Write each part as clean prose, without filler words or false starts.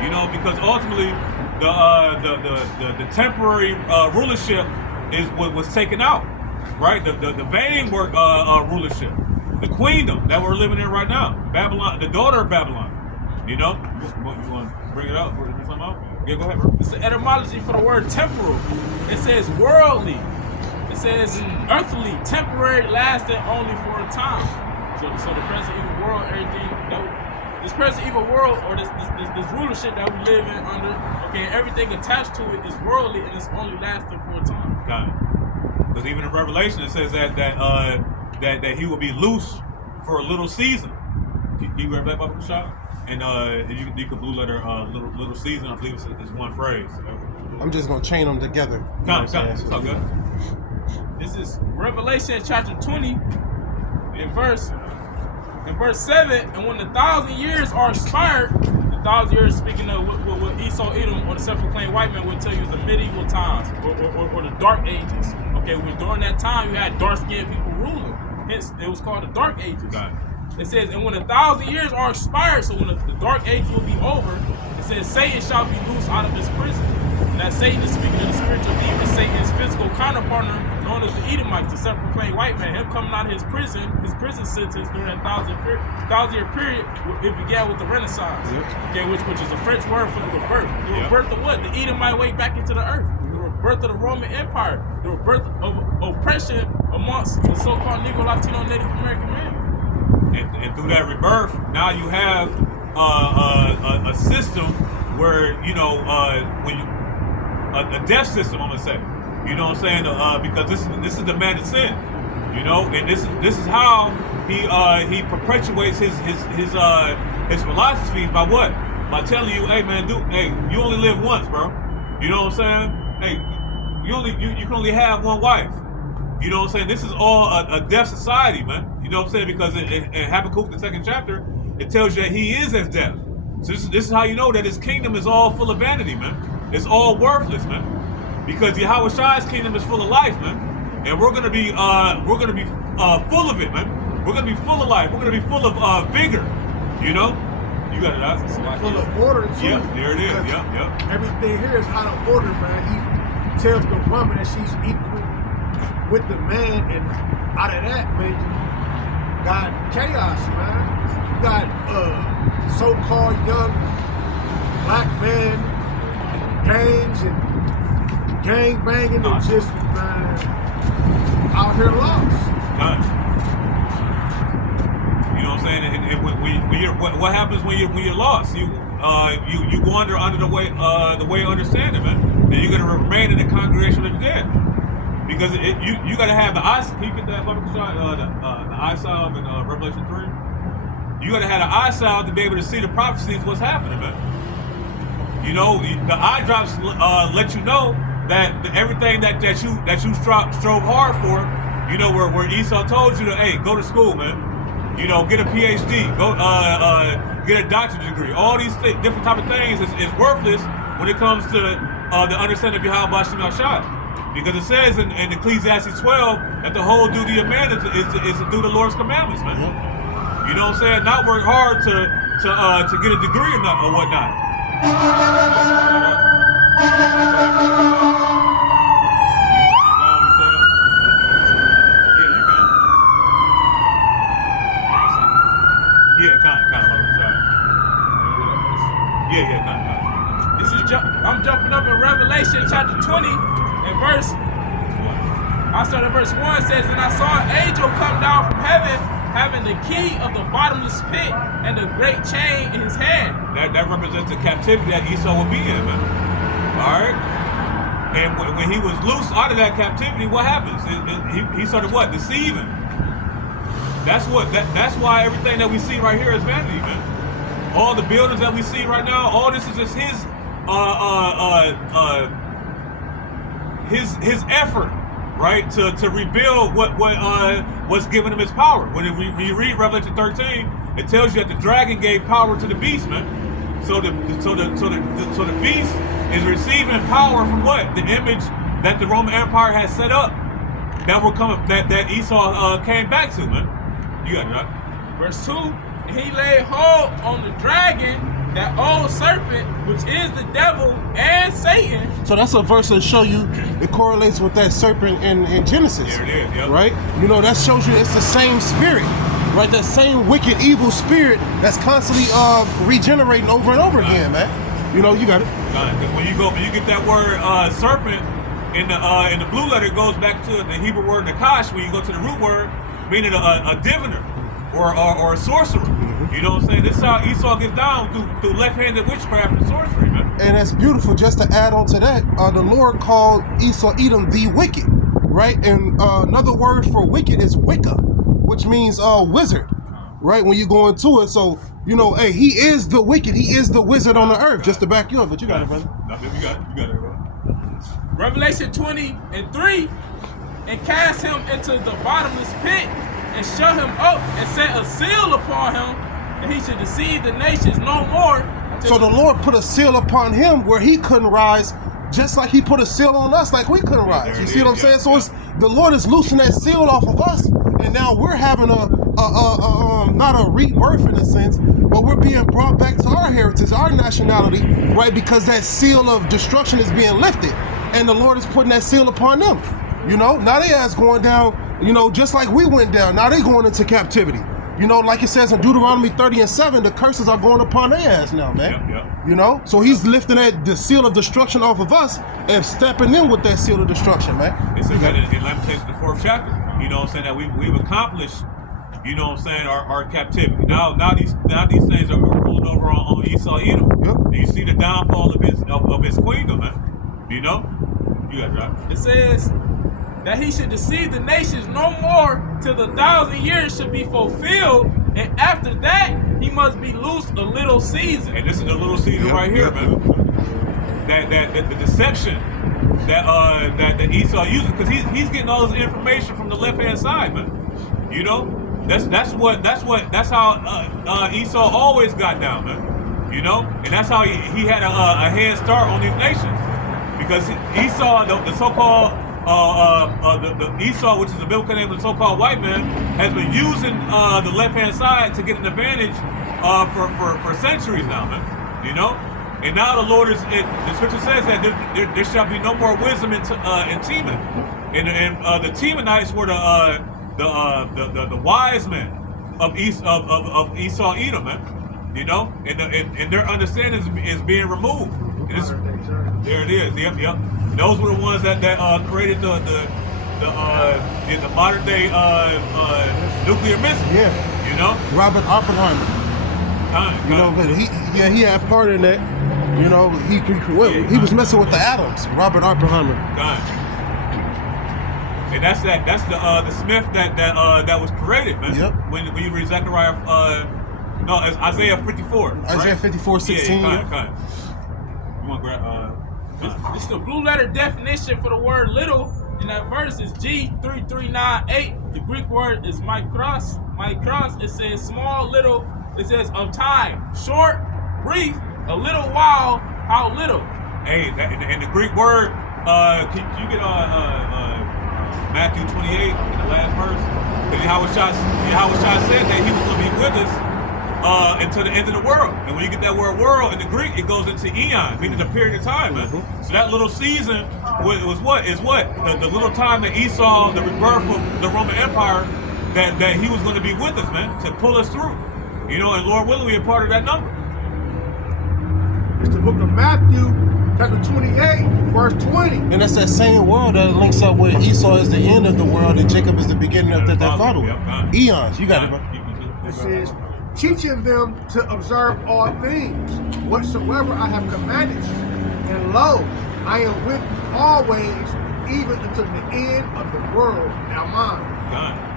Because ultimately the temporary rulership was taken out, right? The vain rulership, the queendom that we're living in right now, Babylon, the daughter of Babylon. You want to bring it up? Bring something out? Yeah, go ahead, bro. It's the etymology for the word temporal. It says worldly. It says earthly, temporary, lasting only for a time. So the present evil world, everything this present evil world or this rulership that we live in under, okay, everything attached to it is worldly and it's only lasting for a time. Got it. Because even in Revelation it says that he will be loose for a little season. Can you grab that up, shot? And you could blue letter little season. I believe it's one phrase. I'm just gonna chain them together. It's all good. This is Revelation chapter 20, in verse 7. And when the 1,000 years are expired, the 1,000 years, speaking of what Esau, Edom, or the self-proclaimed white man will tell you, is the medieval times or the dark ages. Okay, when during that time you had dark-skinned people ruling. Hence, it was called the dark ages. Got it. It says, and when 1,000 years are expired, so when the dark age will be over, it says, Satan shall be loose out of his prison. And that Satan is speaking of the spiritual demon, Satan's physical counterpartner, known as the Edomites, the self-proclaimed white man. Him coming out of his prison sentence during that 1,000-year period, it began with the Renaissance. Okay, which is a French word for the rebirth. The rebirth of what? The Edomite way back into the earth. The rebirth of the Roman Empire. The rebirth of oppression amongst the so-called Negro, Latino, Native American men. And through that rebirth, now you have a system where when you a death system. I'm gonna say, you know what I'm saying? Because this is the man of sin, and this is how he perpetuates his philosophies by what? By telling you, hey man, you only live once, bro. You know what I'm saying? Hey, you can only have one wife. You know what I'm saying? This is all a deaf society, man. You know what I'm saying? Because in Habakkuk, the 2nd chapter, it tells you that he is as deaf. So this is how you know that his kingdom is all full of vanity, man. It's all worthless, man. Because Yahweh Shai's kingdom is full of life, man. And we're gonna be full of it, man. We're gonna be full of life. We're gonna be full of vigor. You got it, Isaac. Full of order too. Yeah, there it is. Yep. Everything here is out of order, man. He tells the woman that she's equal with the man, and out of that, man, you got chaos, man. You got so-called young black men, gangs and gang banging, and just out here lost. You know what I'm saying? And what happens when you're lost? You go under the way of understanding, man, and you're gonna remain in the congregation of the dead. Because you got to have the eyes. Can you get that the eye salve in Revelation 3? You got to have the eye salve to be able to see the prophecies, what's happening, man. The eye drops let you know that everything that you strove hard for. Where Esau told you to, hey, go to school, man. Get a PhD, go get a doctorate degree. All these different type of things is worthless when it comes to the understanding of Yahweh Shem Shai. Because it says in Ecclesiastes 12 that the whole duty of man is to do the Lord's commandments, man. You know what I'm saying? Not work hard to get a degree or whatnot. I'm jumping up in Revelation chapter 20 and verse 1. I started verse 1 says, and I saw an angel come down from heaven having the key of the bottomless pit and a great chain in his hand. That represents the captivity that Esau will be in, man. Alright? And when he was loose out of that captivity, what happens? He started what? Deceiving. That's why everything that we see right here is vanity, man. All the buildings that we see right now, all this is just his effort, right, to rebuild what's given him his power. When you read Revelation 13, it tells you that the dragon gave power to the beast, man. So the beast is receiving power from what? The image that the Roman Empire has set up that Esau came back to, man. You got it, right? Verse 2, he laid hold on the dragon that old serpent, which is the devil and Satan. So that's a verse that show you it correlates with that serpent in Genesis. There it is, yep. Right? You know, that shows you it's the same spirit. Right? That same wicked, evil spirit that's constantly regenerating over and over again, man. You know, you got it. Because when you get that word serpent in the blue letter, it goes back to the Hebrew word nakash. When you go to the root word, meaning a diviner or a sorcerer. Mm-hmm. You know what I'm saying? This is how Esau gets down through left-handed wicchcraft and sorcery, man. And that's beautiful. Just to add on to that, the Lord called Esau Edom the wicked, right? And another word for wicked is Wicca, which means wizard, right? When you go into it, so you know, hey, he is the wicked. He is the wizard on the earth. Just to back you up, but you got it, brother. You got it, bro. Revelation 20:3, and cast him into the bottomless pit, and shut him up, and set a seal upon him, that he should deceive the nations no more. So the Lord put a seal upon him where he couldn't rise, just like he put a seal on us like we couldn't rise. You see what I'm saying? So it's the Lord is loosing that seal off of us, and now we're having not a rebirth in a sense, but we're being brought back to our heritage, our nationality, right? Because that seal of destruction is being lifted, and the Lord is putting that seal upon them. You know, now they ass going down, you know, just like we went down. Now they going into captivity. You know, like it says in Deuteronomy 30:7, the curses are going upon their ass now, man. Yep. You know, so he's lifting the seal of destruction off of us and stepping in with that seal of destruction, man. It says that in Lamentations, the 4th chapter. You know what I'm saying? That we've accomplished, you know what I'm saying, our captivity. Now these things are rolling over on Esau Edom. Yep. And you see the downfall of his queendom, man. You know? You got it, right? It says that he should deceive the nations no more till the 1,000 years should be fulfilled, and after that he must be loosed a little season. And this is a little season right here, man. That the deception that Esau uses, because he's getting all his information from the left hand side, man. You know, that's how Esau always got down, man. You know, and that's how he had a head start on these nations, because Esau, the so-called the Esau, which is the biblical name of the so-called white man, has been using the left-hand side to get an advantage for centuries now, man. You know, and now the Lord the scripture says that there shall be no more wisdom in Teman, and the Temanites were the wise men of Esau Edom, man. You know, and their understanding is being removed. There it is. Yep. Those were the ones that created the modern day nuclear missile. Yeah. You know, Robert Oppenheimer. You know, but he had part in that. You know, he was messing with the atoms. Robert Oppenheimer. And that's the Smith that was created, man. Yep. When you read Zechariah, no, it's Isaiah 54. Isaiah 54:16. Yeah. You want to grab? This is the blue letter definition for the word little, and that verse is G3398. The Greek word is mikros. Mikros, it says small, little. It says of time, short, brief, a little while, how little. Hey, and the Greek word, can you get Matthew 28 in the last verse? Because Yahushua said that he was going to be with us until the end of the world. And when you get that word world in the Greek, it goes into eon, meaning a period of time, man. Mm-hmm. So that little season was what? The little time that Esau, the rebirth of the Roman Empire, that he was going to be with us, man, to pull us through. You know, and Lord willing, we are part of that number. It's the book of Matthew, chapter 28, verse 20. And that's that same world that links up with Esau is the end of the world and Jacob is the beginning of that follow. Yep, eons. You got it, bro. It says, teaching them to observe all things, whatsoever I have commanded you. And lo, I am with you always, even until the end of the world. Now mine.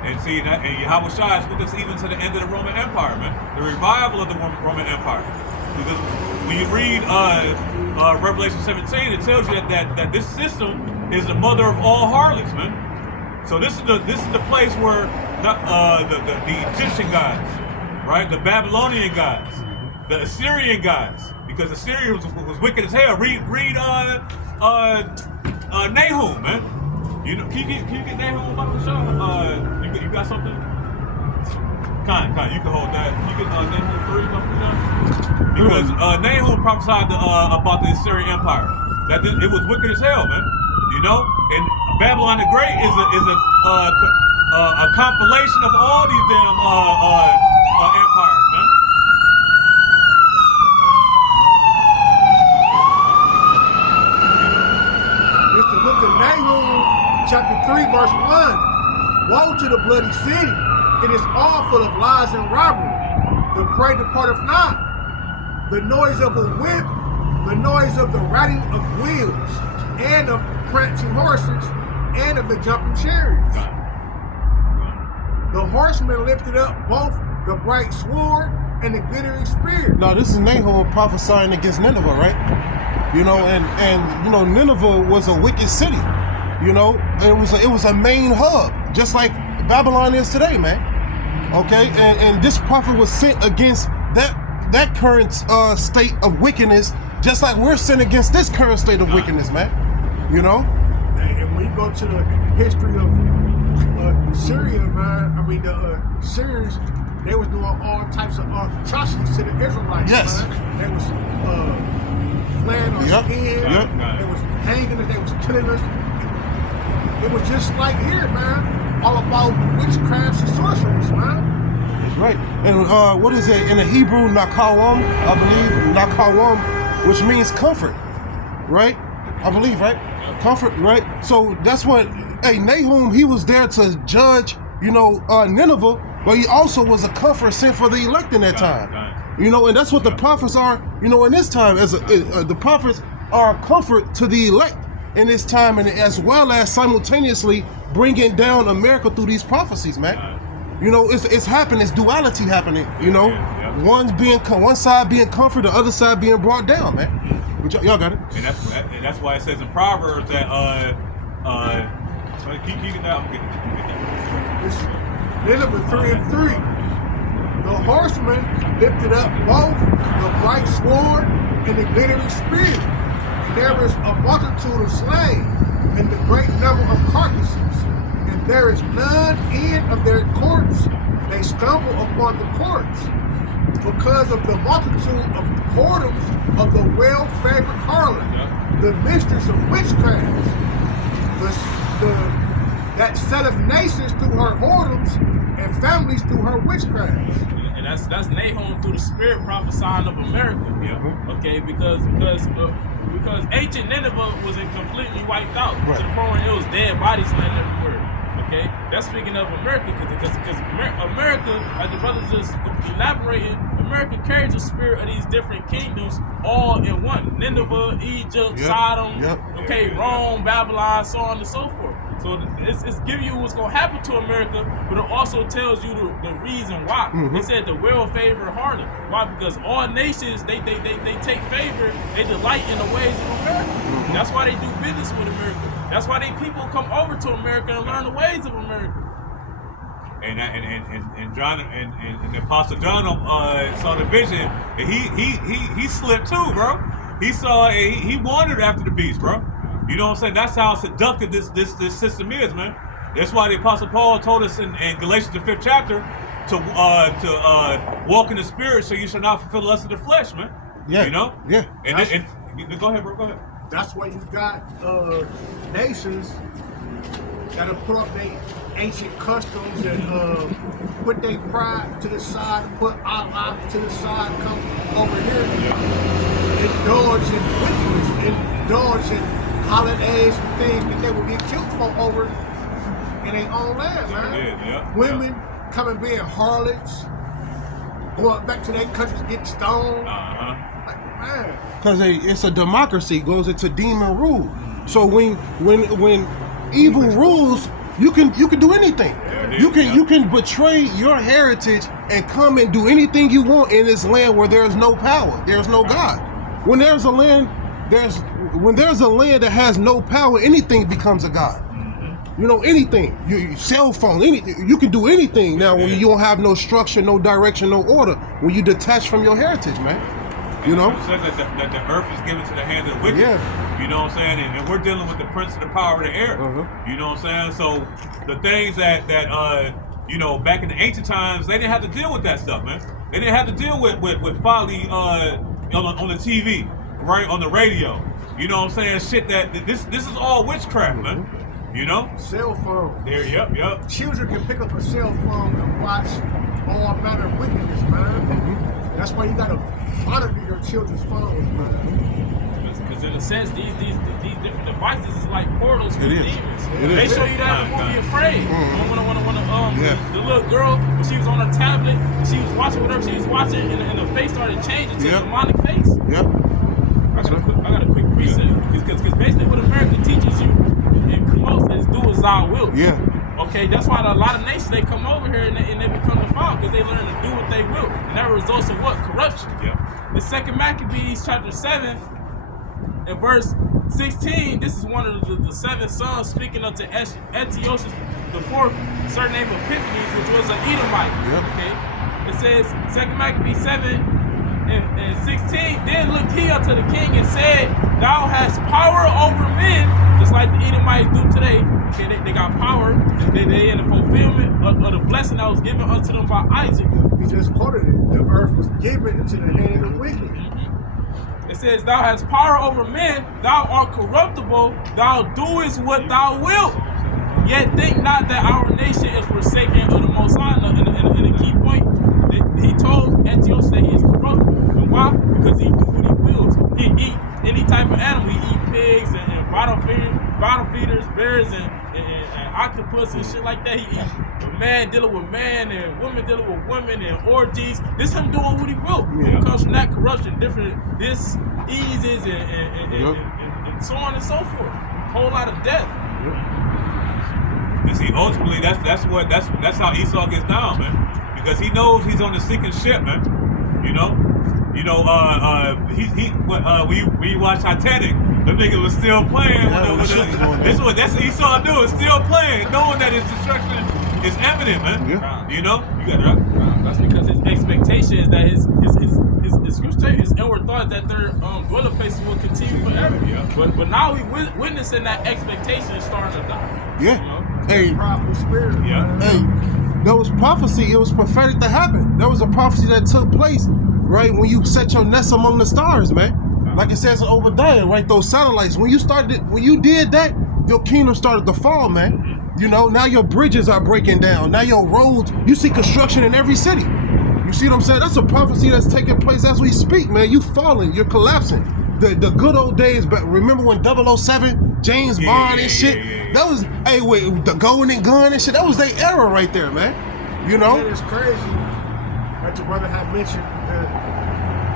And see, and Yahushua is with us even to the end of the Roman Empire, man. The revival of the Roman Empire. Because when you read Revelation 17, it tells you that this system is the mother of all harlots, man. So this is the place where the Egyptian gods, right? The Babylonian gods, the Assyrian gods, because Assyria was wicked as hell. Read Nahum, man. You know, can you get Nahum about the show? You got something? You can hold that. You can Nahum first, because Nahum prophesied about the Assyrian Empire. That it was wicked as hell, man. You know, and Babylon the Great is a compilation of all these damn empires, man. It's the book of Nahum, chapter 3, verse 1. Woe to the bloody city! It is all full of lies and robbery. The prey departeth not. The noise of a whip, the noise of the rattle of wheels, and of prancing horses, and of the jumping chariots. The horsemen lifted up both the bright sword and the glittering spear. Now this is Nahum prophesying against Nineveh, right? You know, and you know, Nineveh was a wicked city. You know, it was a main hub, just like Babylon is today, man. Okay, and this prophet was sent against that current state of wickedness, just like we're sent against this current state of wickedness, man. You know. And when you go to the history of Syria, man, I mean the Syrians, they was doing all types of atrocities to the Israelites. Yes. Man. They was flaying our skin. They was hanging us. They was killing us. It was just like here, man. All about witchcraft and sorceries, man. That's right. And what is it in the Hebrew? Nakawam, I believe. Nakawam, which means comfort, right? I believe, right? Comfort, right? So that's what. Hey, Nahum, he was there to judge, you know, Nineveh, but he also was a comfort sent for the elect in that time. You know, and that's what the prophets are. You know, in this time, the prophets are a comfort to the elect in this time, and as well as simultaneously bringing down America through these prophecies, man. You know, it's happening. It's duality happening. You know, one side being comforted, the other side being brought down, man. But y'all got it. And that's why it says in Proverbs that keep it down. Nineveh 3:3. The horsemen lifted up both the bright sword and the glittering spear. And there is a multitude of slain, and the great number of carcasses. And there is none end of their courts. They stumble upon the courts because of the multitude of whoredoms of the well-favored harlot, the mistress of witchcraft, that selleth nations through her whoredoms and families through her witchcraft. And that's Nahum through the Spirit prophesying of America. Yeah. Okay, because ancient Nineveh was completely wiped out to the point where it was dead bodies laying everywhere. Okay, that's speaking of America, because America, as the brothers just elaborated, America carries the spirit of these different kingdoms all in one. Nineveh, Egypt, Sodom, Rome, Babylon, so on and so forth. So it's giving you what's going to happen to America, but it also tells you the reason why. It said the well-favored harlot. Why? Because all nations, they take favor, they delight in the ways of America. That's why they do business with America. That's why they people come over to America and learn the ways of America. And John and the Apostle John saw the vision, and he slipped too, bro. He wandered after the beast, bro. You know what I'm saying? That's how seductive this system is, man. That's why the Apostle Paul told us in Galatians the 5th chapter to walk in the Spirit, so you shall not fulfill the lust of the flesh, man. Yeah. You know? Yeah. And go ahead, bro. Go ahead. That's why you got nations that'll put up their ancient customs and put their pride to the side, put Allah to the side, come over here, indulge in wickedness, indulge in holidays and things that they will get killed for over in their own land, man. Women coming being harlots, going back to their countries getting stoned. Like, man. Because it's a democracy, goes into demon rule. So when evil rules, you can do anything. You can betray your heritage and come and do anything you want in this land where there's no power, there's no God. When there's a land that has no power, anything becomes a god. You know, anything. Your cell phone, anything. You can do anything now when you don't have no structure, no direction, no order. When you detach from your heritage, man. You know? It says that the earth is given to the hand of the wicked. Yeah. You know what I'm saying? And we're dealing with the prince of the power of the air. You know what I'm saying? So the things that you know, back in the ancient times, they didn't have to deal with that stuff, man. They didn't have to deal with folly on the TV, right, on the radio. You know what I'm saying? Shit that this is all witchcraft, man. You know? Cell phone. There, yep. Children can pick up a cell phone and watch all manner of wickedness, man. That's why you gotta monitor your children's phones, man. Because in a sense, these different devices is like portals for It is. demons. It They is. show you that in the movie Afraid. Yeah. The little girl, when she was on her tablet, she was watching whatever she was watching, and her face started changing to a demonic face. Yep. I got a quick preset. Because basically what America teaches you and promotes is do as thou wilt. Yeah. Okay, that's why a lot of nations, they come over here and they become defiled because they learn to do what they will. And that results in what? Corruption. Yep. The second Maccabees chapter 7 and verse 16, this is one of the seven sons speaking unto Antiochus the fourth, surnamed Epiphanes, which was an Edomite. Yep. Okay. It says, second Maccabees 7 and 16, then looked he unto the king and said, thou hast power over men, just like the Edomites do today. Okay, they got power, they in the fulfillment of the blessing that was given unto them by Isaac. We just quoted it. The earth was given into the hand of the wicked. It says, thou hast power over men, thou art corruptible, thou doest what thou wilt. Yet think not that our nation is forsaken of the Most High. And a key point, he told Antiochus that he is corruptible. And why? Because he do what he wills. He eat any type of animal. He eat pigs and bottle feeders, bears and octopus and shit like that. He eat man dealing with man and woman dealing with women and orgies. This him doing what he will. It comes from that corruption, different diseases and so on and so forth. Whole lot of death. You see, ultimately, that's how Esau gets down, man, because he knows he's on the sinking ship, man. You know, when you watch Titanic, the nigga was still playing. That's what Esau do, is still playing, knowing that his destruction is evident, man. Yeah. You know, you got it. That's because his expectation is that his inward thought that their dwelling places will continue forever. Yeah. But now we witnessing that expectation is starting to die. Yeah. You know? Hey. Proper spirit. Yeah. Hey, there was prophecy. It was prophetic to happen. There was a prophecy that took place, right, when you set your nest among the stars, man. Like it says in Obadiah, right? Those satellites. When you did that, your kingdom started to fall, man. You know, now your bridges are breaking down. Now your roads, you see construction in every city. You see what I'm saying? That's a prophecy that's taking place as we speak, man. You falling, you're collapsing. The good old days, but remember when 007, James Bond and shit? Yeah. That was, the Golden Gun and shit, that was their era right there, man. You know? And it's crazy that your brother had mentioned the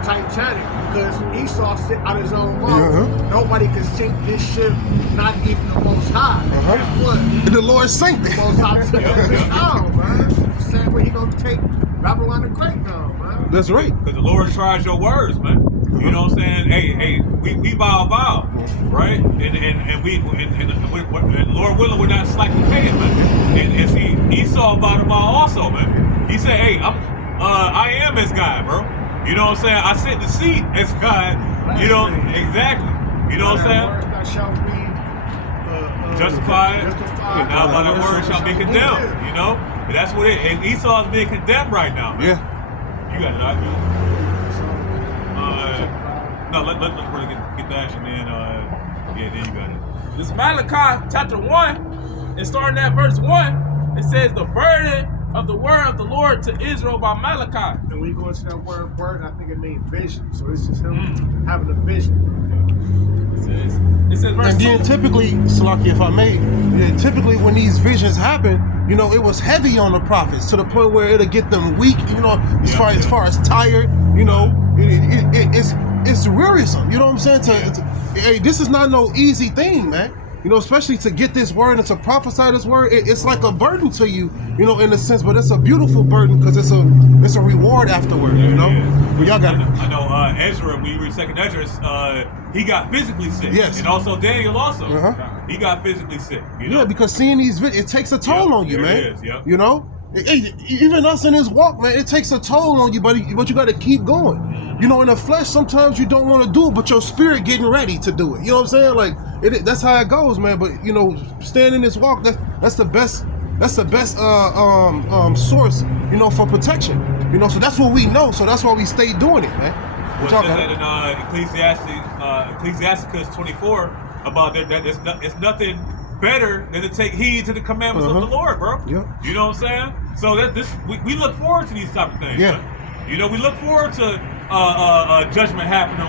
Titanic, because Esau sit out his own mouth. Nobody can sink this ship, not even the Most High. Guess what? The Lord sank The it. Most High took it down, man. Same way he gonna take Babylon the Great down, man. That's right. Because the Lord tries your words, man. You know what I'm saying? Hey, we vow, right? And Lord willing, we're not slightly paying, man. And see, Esau vowed a vow also, man. He said, hey, I am as God, bro. You know what I'm saying? I sit in the seat as God. You know, exactly. You know what I'm saying? That shall be Justified. And now by that word shall be condemned. You know? And that's what and Esau's being condemned right now, man. Yeah. You got it, I do. No, let's really get that, and then then you got it. This Malachi chapter 1, and starting at verse 1, it says the burden of the word of the Lord to Israel by Malachi. And when you go into that word burden, I think it means vision. So this is him having a vision. It says verse And 2. then typically, Salaki, if I may, typically when these visions happen, you know, it was heavy on the prophets to the point where it'll get them weak, you know, as far as tired, you know, it's wearisome, you know what I'm saying? Hey, this is not no easy thing, man. You know, especially to get this word and to prophesy this word, it's like a burden to you, you know, in a sense, but it's a beautiful burden because it's a reward afterward, you know? But y'all got it. I know Ezra, when you read 2nd Ezra, he got physically sick. Yes. And also Daniel also. He got physically sick. You know? Yeah, because seeing these videos, it takes a toll on you, man. It is, You know? Hey, even us in this walk, man, it takes a toll on you, but you got to keep going. You know, in the flesh, sometimes you don't want to do it, but your spirit getting ready to do it. You know what I'm saying? Like, that's how it goes, man. But, you know, staying in this walk, that's the best That's the best source, you know, for protection. You know, so that's what we know. So that's why we stay doing it, man. Well, it says that in Ecclesiasticus 24 about that it's nothing better than to take heed to the commandments of the Lord, bro. Yeah. You know what I'm saying? So that we look forward to these type of things. Yeah. Man. You know, we look forward to judgment happening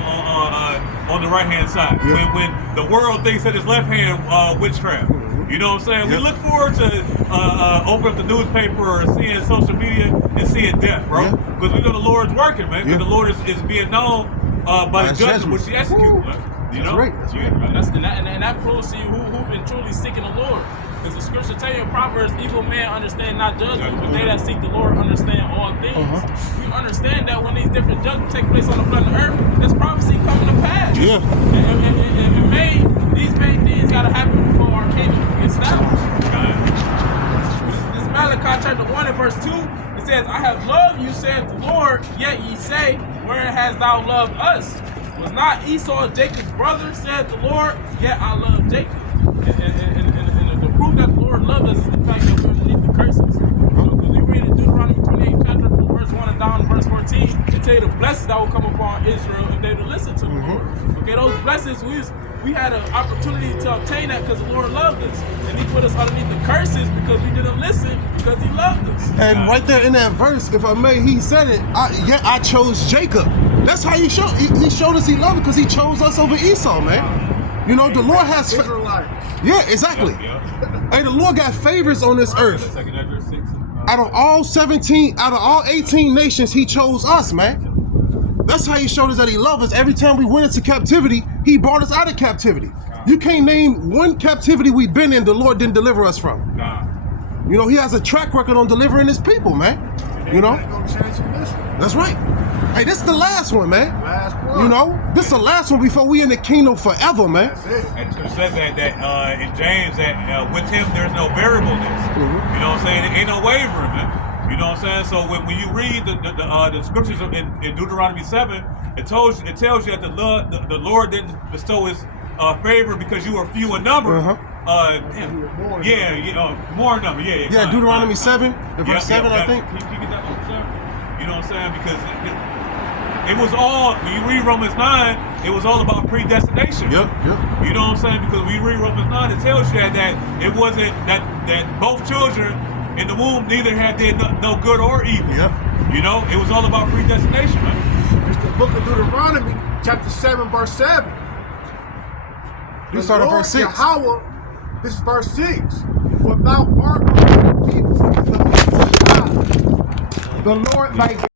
on the right hand side when the world thinks that his left hand witchcraft. You know what I'm saying? Yeah. We look forward to open up the newspaper or seeing social media and seeing death, bro. Because we know the Lord's working, man. Because the Lord is being known by the judgment which He executes, man. You know? That's right. And that proves to you who've been truly seeking the Lord. Because the scripture tell you in Proverbs, evil men understand not judgment, but they that seek the Lord understand all things. You understand that when these different judgments take place on the planet Earth, there's prophecy coming to pass. Yeah. And these main things got to happen before our kingdom be established. This Malachi chapter 1 and verse 2, it says, I have loved you, saith the Lord, yet ye say, where hast thou loved us? Was not Esau Jacob's brother, said the Lord, yet I love Jacob. And the proof that the Lord loved us is the fact that we're underneath the curses. Because we read in Deuteronomy 28 chapter from verse 1 and down to verse 14, it tell you the blessings that will come upon Israel if they would listen to the Lord. Okay, those blessings, we had an opportunity to obtain that because the Lord loved us. And He put us underneath the curses because we didn't listen because He loved us. And right there in that verse, if I may, He said it, I chose Jacob. That's how He showed us He loved us because He chose us over Esau, man. You know, the Lord has... Israelites. Yeah, exactly. Hey, the Lord got favors on this earth. Out of all 18 nations, He chose us, man. That's how He showed us that He loved us. Every time we went into captivity, He brought us out of captivity. You can't name one captivity we've been in the Lord didn't deliver us from. You know, He has a track record on delivering His people, man. You know? That's right. Hey, this is the last one, man. Last one. You know? This is the last one before we in the kingdom forever, man. That's it. And it says that in James that with Him there's no variableness. You know what I'm saying? There ain't no wavering, man. You know what I'm saying? So when you read the scriptures in Deuteronomy 7, it tells you that the Lord didn't bestow His favor because you were few in number. More in number. Yeah. Deuteronomy 7, verse 7, I think. Can you get that one, sir? You know what I'm saying? Because it was all, when you read Romans 9, it was all about predestination. Yep. You know what I'm saying? Because when you read Romans 9, it tells you that it wasn't that both children in the womb neither had did no good or evil. Yep. You know, it was all about predestination, man. It's the book of Deuteronomy, chapter 7, verse 7. You start at verse 6. Yahweh, this is verse 6. For thou art a people, the Lord thy